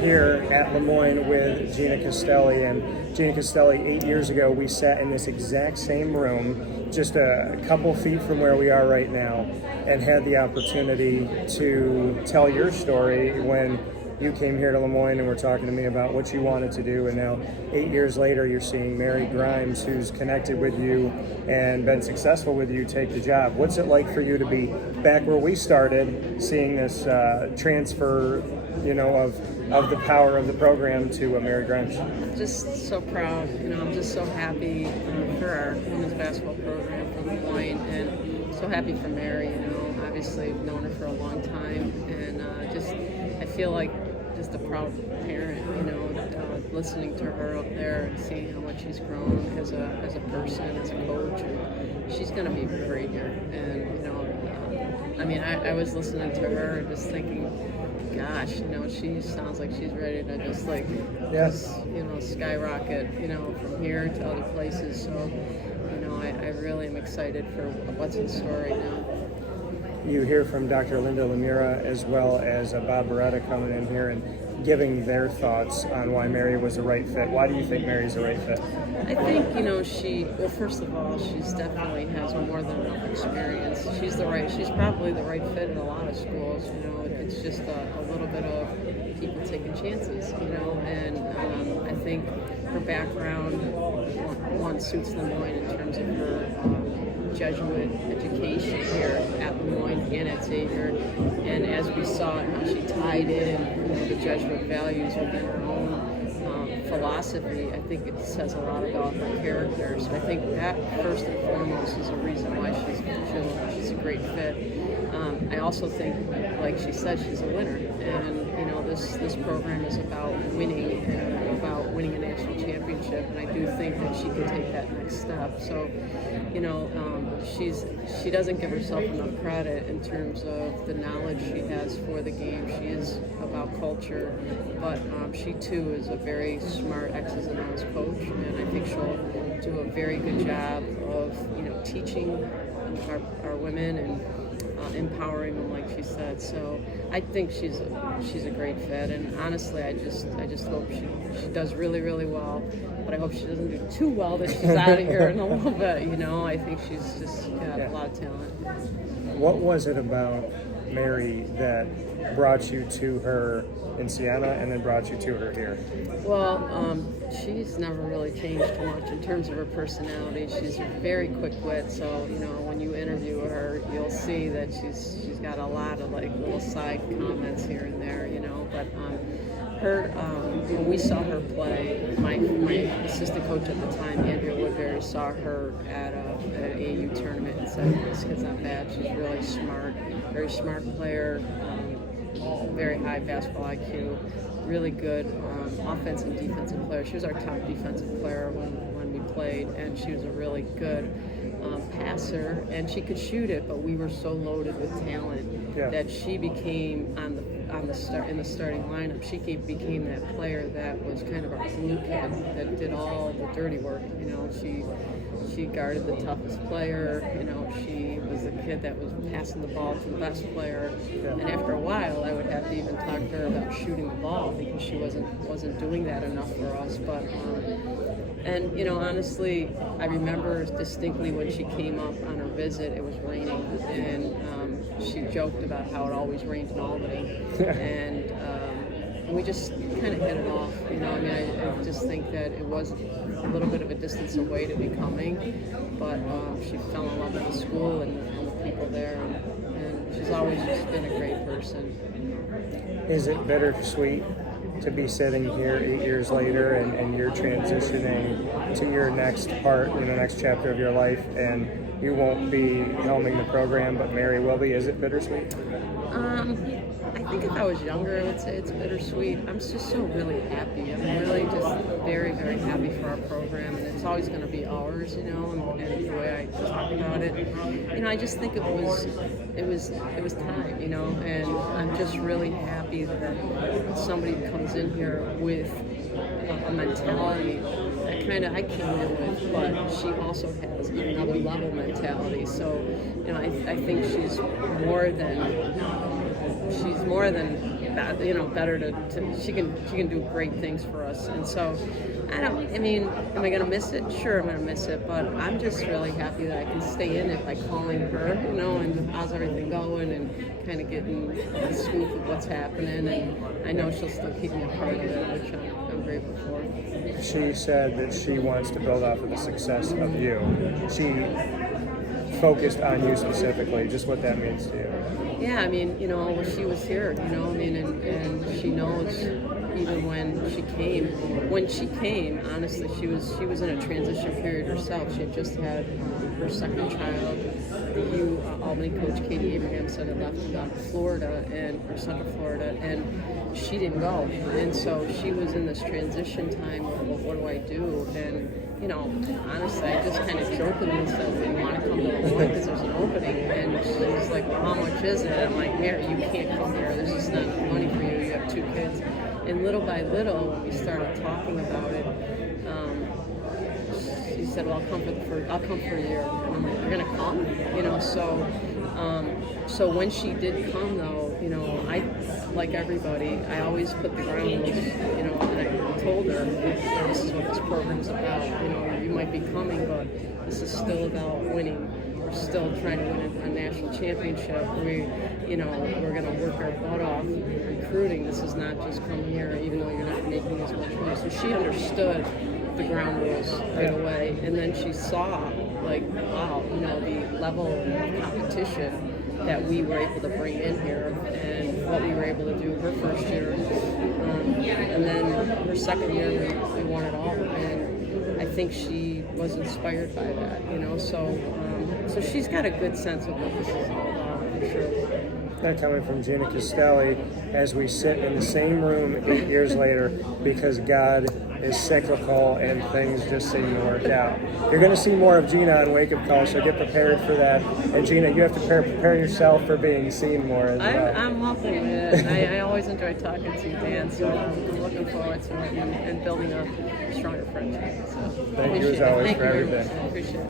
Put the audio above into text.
here at LeMoyne with Gina Castelli. And Gina Castelli, 8 years ago, we sat in this exact same room, just a couple feet from where we are right now, and had the opportunity to tell your story when you came here to LeMoyne and were talking to me about what you wanted to do. And now 8 years later, you're seeing Mary Grimes, who's connected with you and been successful with you, take the job. What's it like for you to be back where we started, seeing this transfer, of the power of the program to Mary Grimes? Just so proud. I'm just so happy for our women's basketball program for LeMoyne, and so happy for Mary. Obviously I've known her for a long time, and I feel like just a proud parent. Listening to her up there and seeing how much she's grown as a person, as a coach. And she's going to be great here. And I was listening to her and just thinking, gosh, she sounds like she's ready to just skyrocket, from here to other places. So, I really am excited for what's in store right now. You hear from Dr. Linda Lemira as well as Bob Beretta coming in here and giving their thoughts on why Mary was the right fit. Why do you think Mary's the right fit? I think, first of all, she's definitely has more than enough experience. She's probably the right fit in a lot of schools. It's just a little bit of people taking chances, and I think her background, one suits LeMoyne in terms of her Jesuit education here at LeMoyne and at Xavier, and as we saw how she tied in the Jesuit values within her own philosophy, I think it says a lot about her character. So I think that first and foremost is a reason why she's a great fit. I also think, like she said, she's a winner, and this program is about winning a national championship, and I do think that she can take that next step. So, she doesn't give herself enough credit in terms of the knowledge she has for the game. She is about culture, but she too is a very smart X's and O's coach, and I think she'll do a very good job of teaching our women and empowering them, like she said. So I think she's a great fit, and honestly, I just hope she does really, really well. But I hope she doesn't do too well that she's out of here in a little bit. I think she's just got a lot of talent. What was it about Mary that brought you to her in Siena and then brought you to her here? Well, she's never really changed too much in terms of her personality. She's a very quick wit, so when you interview her, you'll see that she's got a lot of little side comments here and there, but her when we saw her play, my assistant coach at the time, Andrea Woodbury, saw her at an AAU tournament and said, "This kid's not bad. She's really smart, very smart player, very high basketball IQ, really good offensive and defensive player." She was our top defensive player when we played, and she was a really good passer, and she could shoot it, but we were so loaded with talent that she became in the starting lineup. She became that player that was kind of our glue kid that did all the dirty work. She guarded the toughest player. She was the kid that was passing the ball to the best player. And after a while, I would have to even talk to her about shooting the ball because she wasn't doing that enough for us. But honestly, I remember distinctly when she came up on her visit. It was raining, and she joked about how it always rained in Albany, and we just kind of hit it off. I just think that it was a little bit of a distance away to be coming, but she fell in love with the school and the people there, and she's always just been a great person. Is it bittersweet to be sitting here 8 years later and you're transitioning to your next part, next chapter of your life, and you won't be helming the program, but Mary will be? Is it bittersweet? I think if I was younger, I would say it's bittersweet. I'm just so really happy. I'm really just very, very happy for our program, and it's always going to be ours, and the way I talk about it. I just think it was time, and I'm just really happy that somebody comes in here with a mentality that I came in with, but she also has another level mentality. So, I think she's more than better to she can do great things for us. And so I mean, am I gonna miss it? Sure, I'm gonna miss it, but I'm just really happy that I can stay in it by calling her, and how's everything going, and kind of getting the scoop of what's happening. And I know she'll still keep me a part of it, which I'm grateful for. She said that she wants to build off of the success of you. She focused on you specifically, just what that means to you. Yeah, I mean, she was here, and she knows even when she came, honestly, she was in a transition period herself. She had just had her second child. The Albany coach Katie Abraham said had left to go to Florida or Central Florida, and she didn't go. And so she was in this transition time of, well, what do I do? And honestly, I just kind of jokingly said, "Do you want to come to LeMoyne because there's an opening?" And she's like, "Well, how much is it?" I'm like, "Mary, you can't come here. There's just not enough money for you. You have 2 kids." And little by little, when we started talking about it, she said, "Well, I'll come for a year." And I'm like, "You're gonna come?" So when she did come, though, I, like everybody, I always put the ground rules, and I told her, this is what this program's about. You might be coming, but this is still about winning. We're still trying to win a national championship. We're going to work our butt off recruiting. This is not just come here, even though you're not making as much money. So she understood the ground rules right away, and then she saw, like, wow, the level of competition that we were able to bring in here, and what we were able to do her first year, and then her second year we won it all, and I think she was inspired by that, so she's got a good sense of what this is all about, for sure. That coming from Gina Castelli, as we sit in the same room 8 years later, because God is cyclical and things just seem to work out. You're going to see more of Gina on Wake Up Call, so get prepared for that. And Gina, you have to prepare yourself for being seen more as well. I'm welcome it. I always enjoy talking to you, Dan, so I'm looking forward to it and building a stronger friendship. So Thank you as always for everything. I appreciate it.